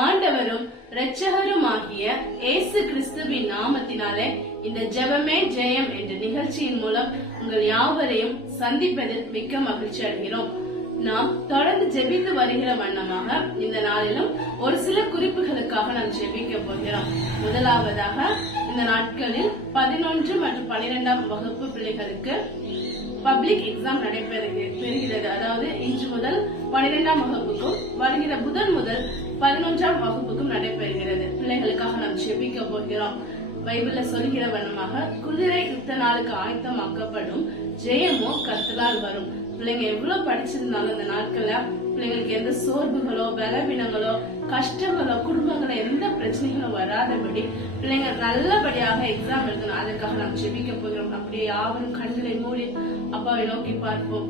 ஆண்டவரும் இரட்சகரும் ஆகிய இயேசு கிறிஸ்துவின் நாமத்தினாலே இந்த ஜெபமே ஜெயம் என்ற நிகழ்ச்சியின் மூலம் உங்கள் யாவரையும் சந்திப்பதில் மிக்க மகிழ்ச்சி அடைகிறோம். நாம் தொடர்ந்து ஜெபித்து வருகிற வண்ணமாக இந்த நாளிலும் ஒரு சில குறிப்புகளுக்காக நாம் ஜெபிக்க போகிறோம். முதலாவதாக இந்த நாட்களில் பதினொன்று மற்றும் பனிரெண்டாம் வகுப்பு பிள்ளைகளுக்கு பப்ளிக் எக்ஸாம் நடைபெறுகிறது அதாவது இன்று முதல் பனிரெண்டாம் வகுப்புக்கும் வருகிற புதன் முதல் பதினொன்றாம் வகுப்புக்கும் நடைபெறுகிறது. பிள்ளைகளுக்காக நாம் செபிக்க போகிறோம். பைபிள்ல சொல்கிற வண்ணமாக குதிரை யுத்த நாளுக்கு ஆயத்தமாக்கப்படும் ஜெயமோ கர்த்தரால் வரும். பிள்ளைங்க எவ்வளவு படிச்சிருந்தாலும் இந்த நாட்கள்ல பிள்ளைங்களுக்கு எந்த சோர்வுகளோ பலவீனங்களோ கஷ்டங்களோ குடும்பங்களோ எந்த பிரச்சனைகளும் வராதபடி பிள்ளைங்க நல்லபடியாக எக்ஸாம் எழுதணும். அதற்காக நாம் ஜெபிக்க போகிறோம். அப்படியே யாவரும் கண்களை மூடி அப்பாவை நோக்கி பார்ப்போம்.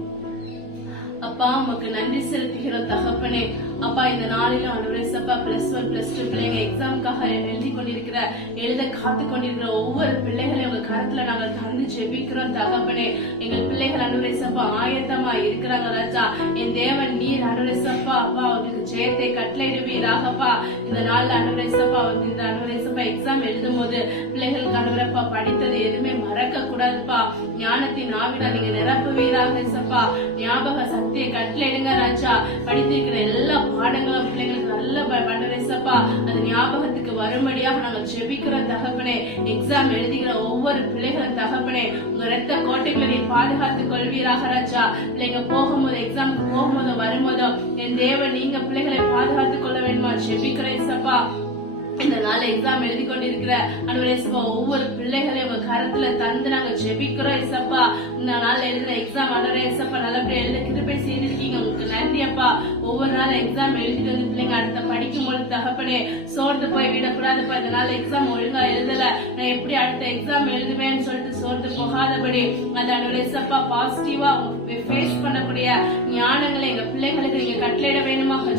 அப்பா உமக்கு நன்றி செலுத்துகிறோம் தகப்பனே. அப்பா இந்த நாளிலும் ஆண்டவரே சப்பா பிளஸ் ஒன் பிளஸ் டூ பிள்ளைங்க எக்ஸாமுக்காக எழுதி கொண்டிருக்கிற எழுத காத்து கொண்டிருக்கிற ஒவ்வொரு பிள்ளைகளையும் உங்க கருத்துல நாங்கள் தந்து ஜெபிக்கிறோம் தகப்பனே. எங்கள் பிள்ளைகள் ஆண்டவரே சப்பா ஆயத்தமா இருக்கிறாங்க ராஜா. என் தேவன் நீர் ஆண்டவரே சப்பா அப்பா அவங்களுக்கு ஜெயத்தை கட்டளையிடுவீராகப்பா. இந்த நாளில் ஆண்டவரே சப்பா வந்து இந்த ஆண்டவரே சப்பா எக்ஸாம் எழுதும் போது பிள்ளைகளுக்கு ஆண்டவரப்பா படித்தது எதுவுமே மறக்க கூடாதுப்பா ஞானத்தின் ஆவினா நீங்க நிரப்புவீராக சப்பா ஞாபக சக்தியை கட்டளையிடுங்க ராஜா. படித்திருக்கிற எல்லா பாடங்களும் பிள்ளைங்களுக்கு நல்ல பண்டரேசப்பா அது ஞாபகத்துக்கு வரும்படியாக நாங்கள் ஜெபிக்கிற தகப்பனே எக்ஸாம் எழுதுகிற ஒவ்வொரு பிள்ளைகளும் தகப்பனே உங்க ரத்த கோட்டைகளை நீ பாதுகாத்து கொள்வீராக ராஜா. பிள்ளைங்க போகும்போது எக்ஸாமுக்கு போகும்போதோ வரும்போதோ என் தேவன் நீங்க பிள்ளைகளை பாதுகாத்து கொள்ள வேண்டுமா? ஜெபிக்கிறேன் சப்பா இந்த நாள் எக்ஸாம் எழுதி கொண்டிருக்கிற அனுவரே சப்பா ஒவ்வொரு பிள்ளைகளையும் உங்க கரத்துல தந்து நாங்க ஜெபிக்கிறோம் ஏசப்பா. இந்த நாள் எழுதுற எக்ஸாம் அனுவரே ஏசப்பா நல்லபடியா எழுத கிருப்பை செய்திருக்கீங்க உங்களுக்கு நன்றி அப்பா. ஒவ்வொரு நாள் எக்ஸாம் எழுதிட்டு வந்து பிள்ளைங்க அடுத்த படிக்கும் பொழுது தகப்பனே சோர்ந்து போய் விடக்கூடாதுப்பா. இந்த நாள் எக்ஸாம் ஒழுங்கா எழுதல. நான் எப்படி அடுத்த எக்ஸாம் எழுதுவேன்னு சொல்லிட்டு சோர்ந்து போகாதபடி அந்த அனுவரே சப்பா பாசிட்டிவா ஃபேஸ் பண்ணக்கூடிய ஞானங்களை எங்க பிள்ளைங்களுக்கு நீங்க கட்டளையிட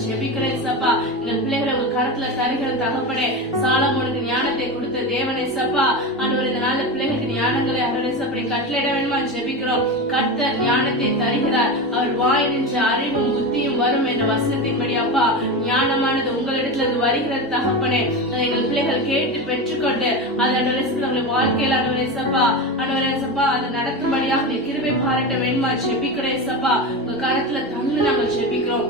ஜெபிக்கிறேன் சப்பா. எங்கள் பிள்ளைகளை உங்க கரத்துல தருகிற தகப்பனே சாலமோனுக்கு ஞானத்தை கொடுத்த தேவனை சப்பா. அன்வர் இந்த நாள் பிள்ளைகளுக்கு ஞானங்களை அன்வரை சப்படி கட்டளையிட வேணுமா ஜெபிக்கிறோம். கர்த்தர் ஞானத்தை தருகிறார். அவர் வாய் நின்ற அறிவும் புத்தியும் வரும் என்ற வசனத்தின்படி அப்பா ஞானமானது உங்களிடத்துல இருந்து வருகிறது தகப்பனே. எங்கள் பிள்ளைகள் கேட்டு பெற்றுக்கொண்டு அதை அன்வரை நம்மளுடைய வாழ்க்கையில அன்வரை சப்பா. அன்வரை சப்பா அதை நடத்தும்படியாக நீ கிருபை பாராட்ட வேணுமா ஜெபிக்கிறேன் சப்பா. உங்க கரத்துல தந்து நாங்கள் ஜெபிக்கிறோம்.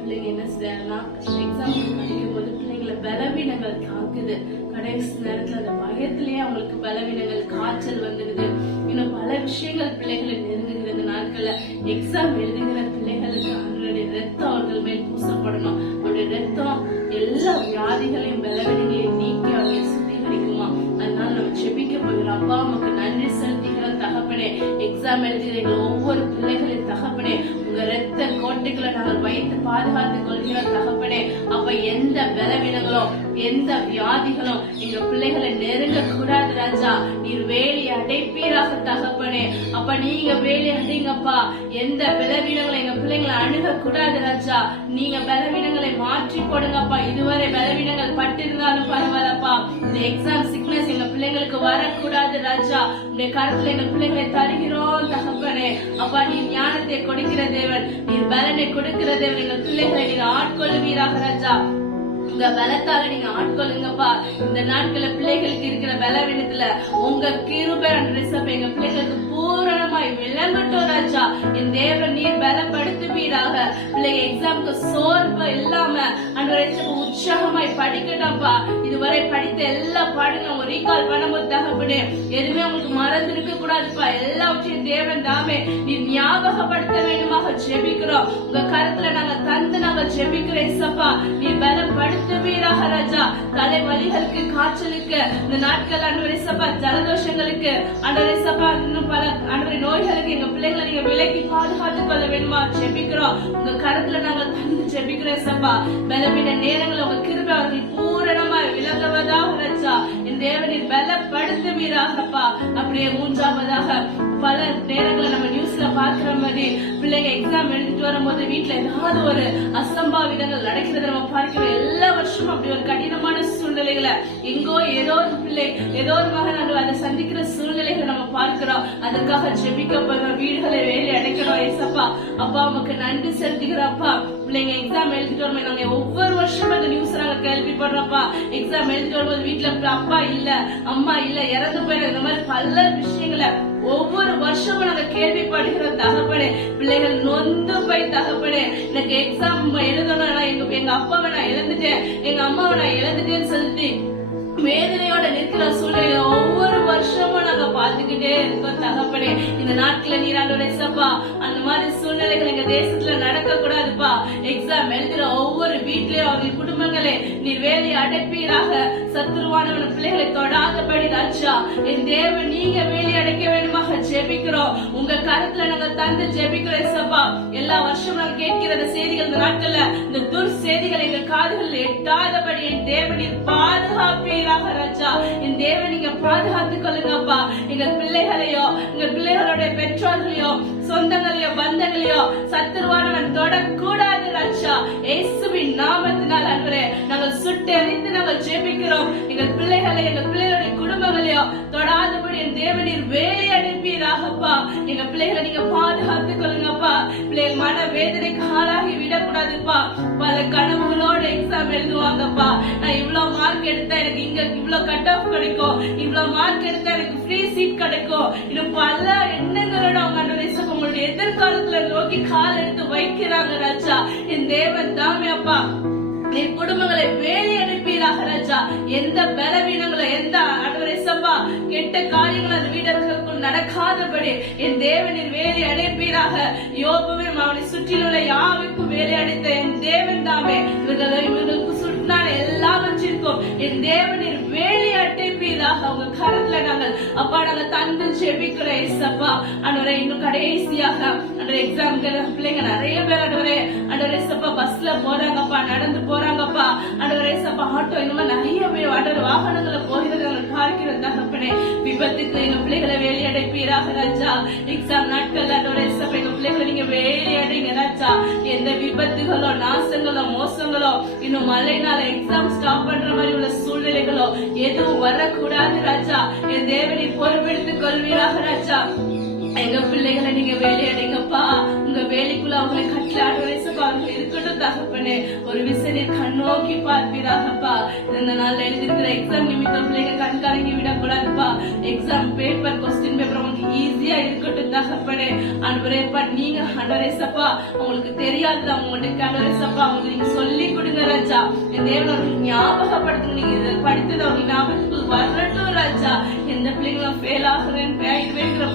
பிள்ளைங்க என்ன செய்யலாம் எக்ஸாம் படிக்கும் போது பிள்ளைங்களை பலவீனங்கள் தாக்குது. கடைசி நேரத்துல அந்த பயத்திலேயே அவங்களுக்கு பலவீனங்கள் காய்ச்சல் வந்துடுது. இன்னும் பல விஷயங்கள் பிள்ளைகளை நெருங்குகிற இந்த நாட்கள்ல எக்ஸாம் எழுதுகிற பிள்ளைகளுக்கு அவர்களுடைய ரத்தம் அவர்கள் மேல் பூசப்படணும். அவருடைய ரத்தம் எல்லா வியாதிகளையும் பலவீனங்களையும் நீக்கி அவர்களை சுத்திகரிக்குமா? அதனால நம்ம செபிக்க போகிறோம். அப்பா உமக்கு நன்றி செலுத்துகிறோம் தகப்பனே. எக்ஸாம் எழுதுகிற ஒவ்வொரு பிள்ளைகளின் தகப்பனே. உங்க நாங்கள் வைத்து பாதுகாத்துக் கொள்கிறோம் தகப்பனே. அப்ப எந்த பலவீனங்களும் எந்த வியாதிகளும் எங்க பிள்ளைகளை நெருங்க கூடாது ராஜா. நீர் வேலி அடைப்பீராக தகப்பனே. அப்ப நீங்க வேலி அடைங்கப்பா. எந்த பலவீனங்களை எங்க பிள்ளைங்களை அணுக கூடாது ராஜா. நீங்க பலவீனங்களை மாற்றி போடுங்கப்பா. இதுவரை பலவீனங்கள் பட்டிருந்தாலும் பரவாயில்லப்பா. இந்த எக்ஸாம் சிக்னஸ் எங்க பிள்ளைங்களுக்கு வரக்கூடாது ராஜா. உடைய கருத்துல எங்க பிள்ளைங்களை தருகிறோம். அப்பா நீ ஞானத்தை கொடுக்கிற தேவன். நீர் பலனை கொடுக்கிற தேவன். எங்கள் பிள்ளைகளை நீங்க ஆட்கொள்வீராக ராஜா. உங்க பலத்தால நீங்க ஆட்கொள்ளுங்கப்பா. இந்த நாட்கள பிள்ளைகளுக்கு இருக்கிற பலவீனத்துல உங்க கிருபை எங்க பிள்ளைகளுக்கு பூரணமாய் விளங்கட்டும் ராஜா. என் தேவன் நீர் பலப்படுத்துவீரா. பிள்ளைங்க எக்ஸாமுக்கு சோர்வு இல்லாம அந்த உற்சாகமாய் படிக்கட்டாப்பா இதுவரை படித்த எல்லா பாடுங்க அவங்க ரீகால் பண்ணும்போது தகப்படு எதுவுமே உங்களுக்கு மறந்து இருக்க கூடாதுப்பா எல்லாவற்றையும் தேவன் தாமே நீ ஞாபகப்படுத்த வேண்டுமாக ஜெபிக்கிறோம். உங்க கருத்துல நாங்க தந்து நாங்க ஜெபிக்கிறோம் சப்பா நீ தலை வலிகளுக்கு காய்ச்சலுக்கு இந்த நாட்கள் அன்வரை சப்பா ஜலதோஷங்களுக்கு அன்வரை சபா இன்னும் பல அன்வரை நோய்களுக்கு எங்க பிள்ளைங்களை நீங்க விலைக்கு பாதுகாத்து கொள்ள வேணுமா ஜெபிக்கிறோம். உங்க கருத்துல நாங்க தந்து ஜெபிக்கிறோம் சப்பா பலவீன நேரங்கள் உங்க கிருப அவர்கள் பூரணமாய் விலகுவதாக ராஜா என் தேவனின் பலப்படுத்துவீராகப்பா அப்படியே மூன்றாவதாக பல நேரங்களை நம்ம நியூஸ்ல பாக்குற மாதிரி பிள்ளைங்க எக்ஸாம் எழுதிட்டு வரும்போது வீட்டுல ஏதாவது ஒரு அசம்பாவிதங்கள் நடக்கிறத நம்ம பார்க்கிறோம். எல்லா வருஷமும் அப்படி ஒரு கடினமான சூழ்நிலைகளை எங்கோ ஏதோ ஒரு பிள்ளை ஏதோ ஒரு மகன் அது அதை சந்திக்கிற சூழ்நிலைகளை நம்ம பார்க்கிறோம். அதுக்காக ஜெபிக்கப்படுறோம் வீடுகளை வேலை அடைக்கிறோம் ஏசப்பா. அப்பா உமக்கு நன்றி செலுத்துகிறப்பா. பிள்ளைங்க எக்ஸாம் எழுதிட்டு வரும்போது நாங்க ஒவ்வொரு வருஷமும் அந்த நியூஸ் நாங்க கேள்விப்படுறப்பா. எக்ஸாம் எழுதிட்டு வரும்போது வீட்டுல அப்பா இல்ல அம்மா இல்ல இறந்து போயிடும் இந்த மாதிரி பல விஷயங்களை ஒவ்வொரு வருஷமும் நாங்க கேள்விப்படுகிற தகப்பனே பிள்ளைகள் நொந்து போய் தகப்பனே எனக்கு எக்ஸாம் எழுதணும் எங்க எங்க அப்பாவை நான் இழந்துட்டேன் எங்க அம்மாவை நான் இழந்துட்டேன்னு சொல்லிட்டு வேதனையோட நிற்கிற சூழ்நிலை ஒவ்வொரு வருஷமும் நாங்க பாத்துக்கிட்டே இருக்கோம் தகப்பனே. இந்த நாட்கள நீராண்டோட அந்த மாதிரி சூழ்நிலைகள் எங்க தேசத்துல நடக்க கூடாதுப்பா எக்ஸாம் எழுதுற ஒவ்வொரு வீட்டிலே அவர்கள் குடும்பங்களே நீர் வேலை அடைப்பீராக. சத்துருவானவன் பிள்ளைகளை தொடாதபடி ராஜா என் தேவன் நீங்க வேலை அடைக்க வேண்டுமாக ஜெபிக்கிறோம். உங்க கருத்துல நாங்க தந்து ஜெபிக்கிறோம் சபா எல்லா வருஷமும் நாங்கள் கேட்கிற அந்த செய்திகள் இந்த நாட்கள்ல இந்த துர் செய்திகள் எங்க காதுகள் எட்டாதபடி என் தேவனின் பாதுகா பாதுகாத்துக் கொள்ளுங்கப்பா. எங்க பிள்ளைகளையோ எங்க பிள்ளைகளுடைய பெற்றோர்களையோ சொந்தங்களையோ பந்தங்களையோ சத்துருவானவன் தொடக்கூடாது ராஜா. இயேசுவின் நாமத்தினால் அன்பரே நாங்கள் சுட்டெரிந்து நாங்கள் ஜெபிக்கிறோம். எங்கள் பிள்ளைகளை எங்கள் பிள்ளைகளுடைய குடும்பங்களையோ தொடாதபடி என் தேவனீர் வேலை அனுப்பியதாகப்பா. எங்க பிள்ளைகளை நீங்க பாதுகாத்துக் கொள்ளுங்கப்பா. பிள்ளைகள் மன வேதனைக்கு ஆளாகி விடக்கூடாதுப்பா பல கனவுகளோட எக்ஸாம் எழுதுவாங்கப்பா. நான் இவ்வளவு மார்க் எடுத்தா எனக்கு இங்க இவ்வளவு கட் ஆஃப் கிடைக்கும். இவ்வளவு மார்க் எடுத்தா எனக்கு ஃப்ரீ சீட் கிடைக்கும். இன்னும் பல எண்ணங்களோட அவங்க அந்த உங்களுடைய எதிர்காலத்துல நோக்கி கால் எடுத்து வைக்கிறாங்க ராஜா. என் தேவன் தாமே அப்பா. என் குடும்பங்களை வேலை அனுப்பீராக ராஜா. எந்த பலவீனங்களை எந்த அன்வரை சொல்லப்பா கெட்ட காரியங்கள் அந்த வீடர்களுக்குள் நடக்காதபடி என் தேவனின் வேலை அடைப்பீராக. யோபுவும் அவனை சுற்றிலுள்ள யாவுக்கும் வேலை அடைத்த என் தேவன் தாமே. இவர்கள் இவர்களுக்கு எல்லாம் எல்லாவற்றிற்கும் என் தேவன் வேலை அடைப்பீராக அவங்க கரத்துல நாங்கள் அப்பா நாங்க தந்து ஜெபிக்கிறோம் ஏசப்பா. அன்வரை இன்னும் கடைசியாக அன்றரை எக்ஸாம்க்கு பிள்ளைங்க நிறைய பேர் அன்வரே அன்வரை சப்பா பஸ்ல போறாங்கப்பா நடந்து போறாங்கப்பா. அன்வரை சப்பா ஆட்டோ இந்த மாதிரி நிறைய பேர் அன்றைய வாகனங்களை போகிறது நாங்கள் பார்க்கிற தகப்பனே விபத்துக்கு எங்க பிள்ளைகளை வேலையடைப்பீராக ராஜா. எக்ஸாம் நாட்கள் அன்வரை சப்பா பிள்ளைகளை நீங்க வேலையடைங்க எந்த விபத்துகளோ நாசங்களோ மோசங்களோ இன்னும் மழைனால எக்ஸாம் ஸ்டாப் பண்ற மாதிரி உள்ள சூழ்நிலைகளோ எதுவும் வரக்கூடாது ராஜா. என் தேவனை பொறுப்பெடுத்துக் கொள்வீராக ராஜா. எங்க பிள்ளைகளை நீங்க வேலையடைங்கப்பா உங்க வேலைக்குள்ள அவங்களை கட்டல அவங்க இருக்கட்டும் தகப்பனே. ஒரு விசனை கண்ணோக்கி பார்ப்பீராகப்பா. இந்த நாள்ல எழுதிருக்கிற எக்ஸாம் நிமித்தம் பிள்ளைங்க கண் கலங்கி விடக்கூடாதுப்பா எக்ஸாம் பேப்பர் கொஸ்டின் பேப்பர் ஈஸியா இருக்கட்டும். தகப்பனே அன்பரேப்பா நீங்க அண்டரேசப்பா உங்களுக்கு தெரியாது அவங்களுக்கு அண்டரேசப்பா அவங்களுக்கு நீங்க சொல்லி கொடுங்க ராஜா. என் தேவன் அவங்களுக்கு ஞாபகப்படுத்துங்க நீங்க இதை படித்தது அவங்க ஞாபகத்துக்கு வரட்டும் ராஜா. எந்த பிள்ளைங்களும் ஃபெயில் ஆகுறேன்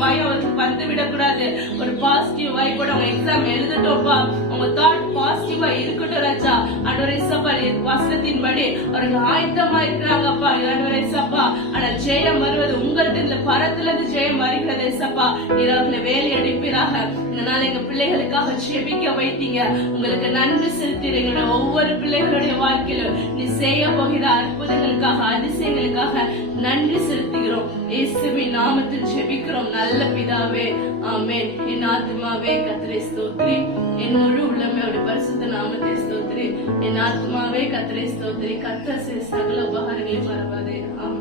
பயம் அவருக்கு வந்து விடக்கூடாது ஒரு பாசிட்டிவ் வைப்போட அவங்க எக்ஸாம் எழுதட்டோம்ப்பா அவங்க தாட் பாசிட்டிவா இருக்கட்டும் ராஜா. ஆண்டவரே சப்பா வசனத்தின்படி அவர்கள் ஆயத்தமா இருக்கிறாங்கப்பா. ஆண்டவரே சப்பா ஆனா ஜெயம் வருவது உங்கள்ட்ட இந்த பரத்துல இருந்து ஜெயம் வருகிறது சப்பா. நீர் அவர்களை வேலை அடிப்பீராக இதனால எங்க பிள்ளைகளுக்காக ஜெபிக்க வைத்தீங்க. உங்களுக்கு நன்றி செலுத்திடுங்க ஒவ்வொரு பிள்ளைகளுடைய வாழ்க்கையிலும் நீ செய்ய போகிற அற்புதங்களுக்காக அதிசயங்களுக்காக நன்றி செலுத்துகிறோம். இயேசுவின் நாமத்தில் ஜெபிக்கிறோம். நல்ல பிதாவே ஆமென். என் ஆத்மாவே கத்திரை ஸ்தோத்ரி. என் முழு உள்ளமையோட பரிசுத்த நாமத்தை ஸ்தோத்ரி. என் ஆத்மாவே கத்திரை ஸ்தோத்ரி. கத்த சகல உபகாரங்களையும் பரவாதே ஆமென்.